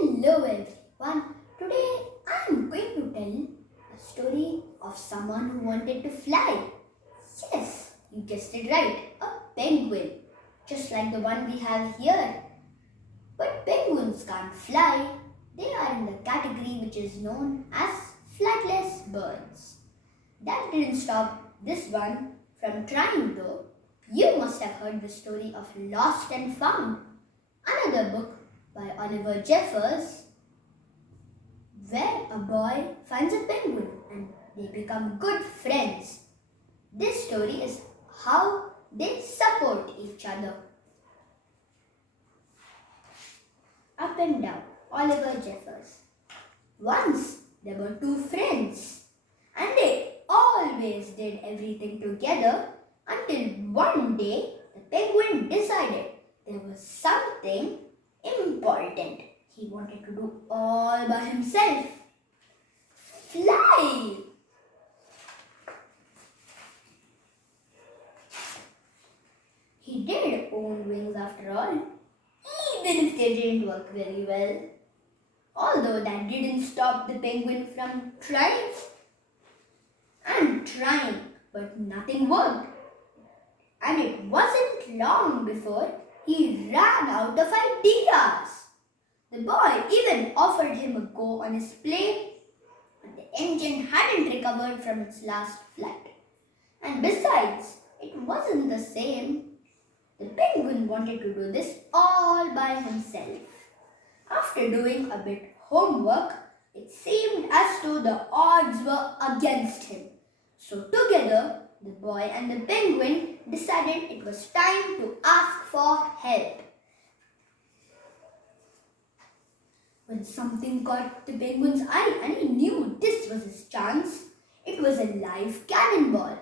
Hello everyone. Today I am going to tell a story of someone who wanted to fly. Yes, you guessed it right, a penguin, just like the one we have here. But penguins can't fly. They are in the category which is known as flightless birds. That didn't stop this one from trying though. You must have heard the story of Lost and Found, another book by Oliver Jeffers, where a boy finds a penguin and they become good friends. This story is how they support each other. Up and down, Oliver Jeffers. Once there were two friends and they always did everything together until one day the penguin decided there was something important he wanted to do all by himself. Fly! He did own wings after all, even if they didn't work very well. Although that didn't stop the penguin from trying and trying, but nothing worked. And it wasn't long before he ran out of ideas. The boy even offered him a go on his plane, but the engine hadn't recovered from its last flight. And besides, it wasn't the same. The penguin wanted to do this all by himself. After doing a bit homework, it seemed as though the odds were against him. So together, the boy and the penguin decided it was time to ask for help. When something caught the penguin's eye and he knew this was his chance, it was a live cannonball.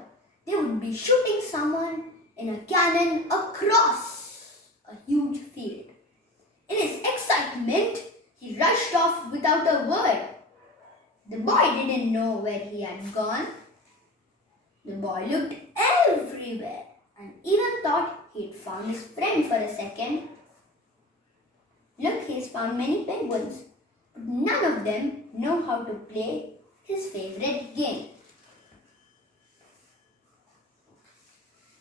They would be shooting someone in a cannon across a huge field. In his excitement, he rushed off without a word. The boy didn't know where he had gone. The boy looked everywhere and even thought he'd found his friend for a second. Look, he's found many penguins, but none of them know how to play his favorite game.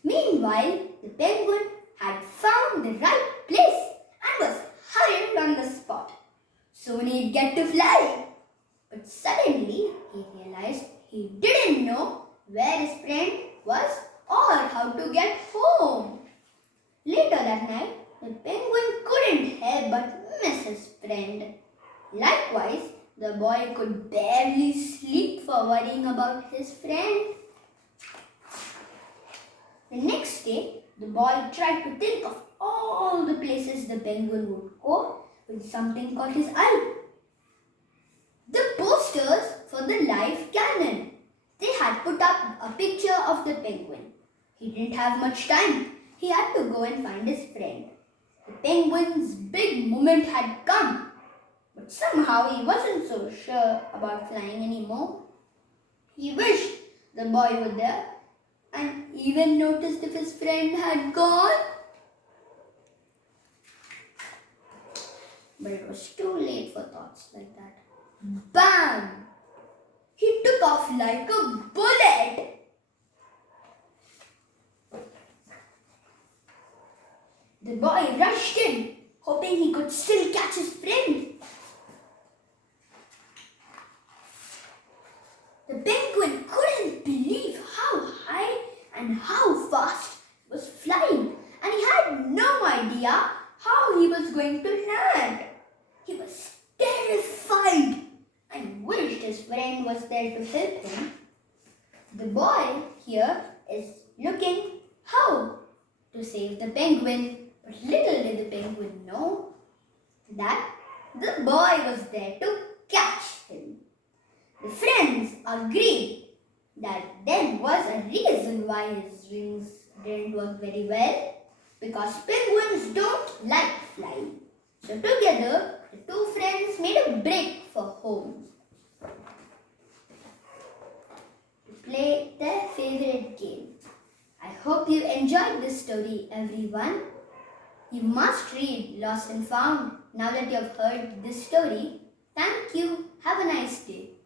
Meanwhile, the penguin had found the right place and was hurried on the spot. Soon he'd get to fly. But suddenly he realized he didn't know where his friend was or how to get home. Later that night, the penguin couldn't help but miss his friend. Likewise, the boy could barely sleep for worrying about his friend. The next day, the boy tried to think of all the places the penguin would go when something caught his eye. The posters for the live cannon. They had put up a picture of the penguin. He didn't have much time. He had to go and find his friend. The penguin's big moment had come, but somehow he wasn't so sure about flying anymore. He wished the boy were there and even noticed if his friend had gone. But it was too late for thoughts like that. Bam! He took off like a bullet. The boy rushed in, hoping he could still catch his friend. The penguin couldn't believe how high and how fast he was flying, and he had no idea how he was going to land. He was terrified and wished his friend was there to help him. The boy here is looking how to save the penguin, but little did the penguin know that the boy was there to catch him. The friends agreed that there was a reason why his wings didn't work very well, because penguins don't like flying. So together, the two friends made a break for home to play their favorite game. I hope you enjoyed this story, everyone. You must read Lost and Found Now that you have heard this story, thank you. Have a nice day.